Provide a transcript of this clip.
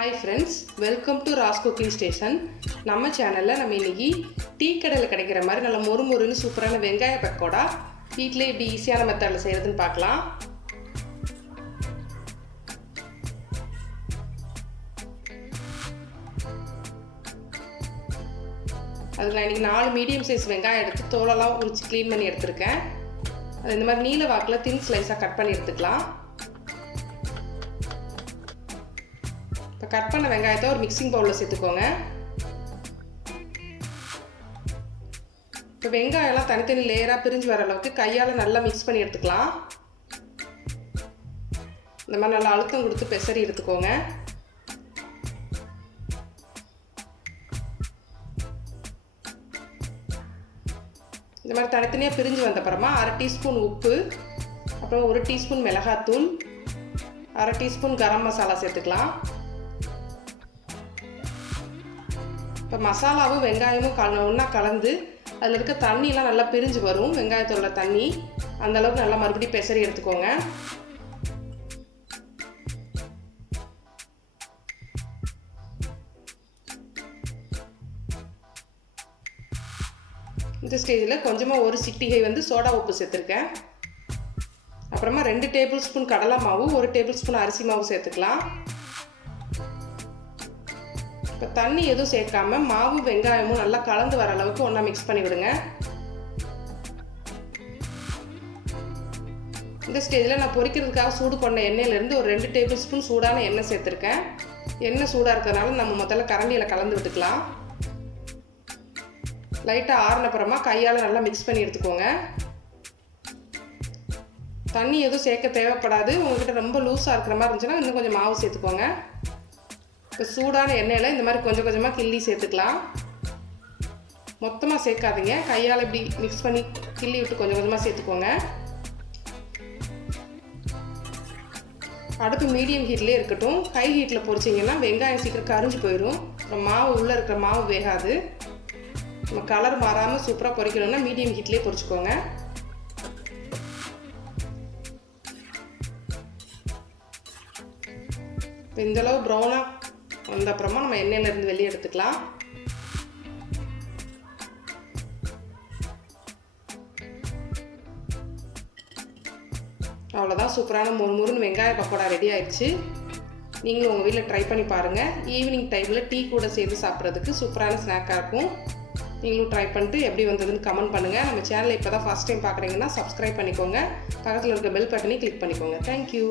Hi friends, welcome to Ras Cooking Station. நம்ம சேனல்ல நம்ம இன்னைக்கு டீ கடையில கிடைக்கிற மாதிரி நல்ல மொறுமொறுன்னு சூப்பரான வெங்காய பக்கோடா வீட்லயே எப்படி ஈஸியான மெத்தட்ல செய்யறதுன்னு பார்க்கலாம். அதுக்கு நான் இன்னைக்கு 4 மீடியம் சைஸ் வெங்காயம் எடுத்து தோலெல்லாம் உரிச்சு க்ளீன் பண்ணி எடுத்துருக்கேன். அது இந்த மாதிரி நீல வாக்கில் தின் ஸ்லைஸாக கட் பண்ணி எடுத்துக்கலாம். இப்போ கட் பண்ண வெங்காயத்தை ஒரு மிக்சிங் பவுலில் சேர்த்துக்கோங்க. இப்போ வெங்காயம்லாம் தனித்தனி லேயராக பிரிஞ்சு வர அளவுக்கு கையால் நல்லா மிக்ஸ் பண்ணி எடுத்துக்கலாம். இந்த மாதிரி நல்லா அழுத்தம் கொடுத்து பெசரி எடுத்துக்கோங்க. இந்த மாதிரி தனித்தனியாக பிரிஞ்சு வந்த அப்புறமா 1/2 டீஸ்பூன் உப்பு, அப்புறம் 1 டீஸ்பூன் மிளகாத்தூள், 1/2 டீஸ்பூன் கரம் மசாலா சேர்த்துக்கலாம். இப்போ மசாலாவும் வெங்காயமும் ஒன்றா கலந்து அதில் இருக்க தண்ணியெலாம் நல்லா பிரிஞ்சு வரும். வெங்காயத்தோட தண்ணி அந்த அளவுக்கு நல்லா மறுபடியும் பெசரி எடுத்துக்கோங்க. இந்த ஸ்டேஜில் கொஞ்சமாக 1 சிட்டிகை சோடா உப்பு சேர்த்துருக்கேன். அப்புறமா 2 டேபிள் ஸ்பூன் கடலை மாவு, 1 டேபிள் ஸ்பூன் அரிசி மாவு சேர்த்துக்கலாம். இப்போ தண்ணி எதுவும் சேர்க்காம மாவு வெங்காயமும் நல்லா கலந்து வர அளவுக்கு ஒன்றா மிக்ஸ் பண்ணி விடுங்க. இந்த ஸ்டேஜில் நான் பொரிக்கிறதுக்காக சூடு பண்ண எண்ணெயிலேருந்து ஒரு 2 டேபிள் ஸ்பூன் சூடான எண்ணெய் சேர்த்துருக்கேன். எண்ணெய் சூடாக இருக்கிறதுனால நம்ம முதல்ல கரண்டியில் கலந்து விட்டுக்கலாம். லைட்டாக ஆறினப்புறமா கையால் நல்லா மிக்ஸ் பண்ணி எடுத்துக்கோங்க. தண்ணி எதுவும் சேர்க்க தேவைப்படாது. உங்கள்கிட்ட ரொம்ப லூஸாக இருக்கிற மாதிரி இருந்துச்சுன்னா இன்னும் கொஞ்சம் மாவு சேர்த்துக்கோங்க. இப்போ சூடான எண்ணெயில் இந்த மாதிரி கொஞ்சம் கொஞ்சமாக கிள்ளி சேர்த்துக்கலாம். மொத்தமாக சேர்க்காதீங்க, கையால் இப்படி மிக்ஸ் பண்ணி கிள்ளி விட்டு கொஞ்சம் கொஞ்சமாக சேர்த்துக்கோங்க. அடுப்பு மீடியம் ஹீட்லேயே இருக்கட்டும். ஹை ஹீட்டில் பொரிச்சிங்கன்னா வெங்காயம் சீக்கிரம் கரிஞ்சு போயிடும். அப்புறம் மாவு உள்ளே இருக்கிற மாவு வேகாது. நம்ம கலர் மாறாமல் சூப்பராக பொரிக்கணும்னா மீடியம் ஹீட்லேயே பொரிச்சுக்கோங்க. இப்போ இந்தளவு ப்ரௌனாக வந்த அப்புறமா நம்ம எண்ணெயிலேருந்து வெளியே எடுத்துக்கலாம். அவ்வளோதான், சூப்பரான மொறுமொறுன்னு வெங்காய பக்கோடா ரெடி ஆயிடுச்சு. நீங்களும் உங்கள் வீட்டில் ட்ரை பண்ணி பாருங்கள். ஈவினிங் டைமில் டீ கூட சேர்த்து சாப்பிட்றதுக்கு சூப்பரான ஸ்நாக்காக இருக்கும். நீங்களும் ட்ரை பண்ணிட்டு எப்படி வந்ததுன்னு கமெண்ட் பண்ணுங்கள். நம்ம சேனலை இப்போ தான் ஃபஸ்ட் டைம் பார்க்குறீங்கன்னா சப்ஸ்கிரைப் பண்ணிக்கோங்க. பக்கத்தில் இருக்க பெல் பட்டனையும் கிளிக் பண்ணிக்கோங்க. தேங்க்யூ.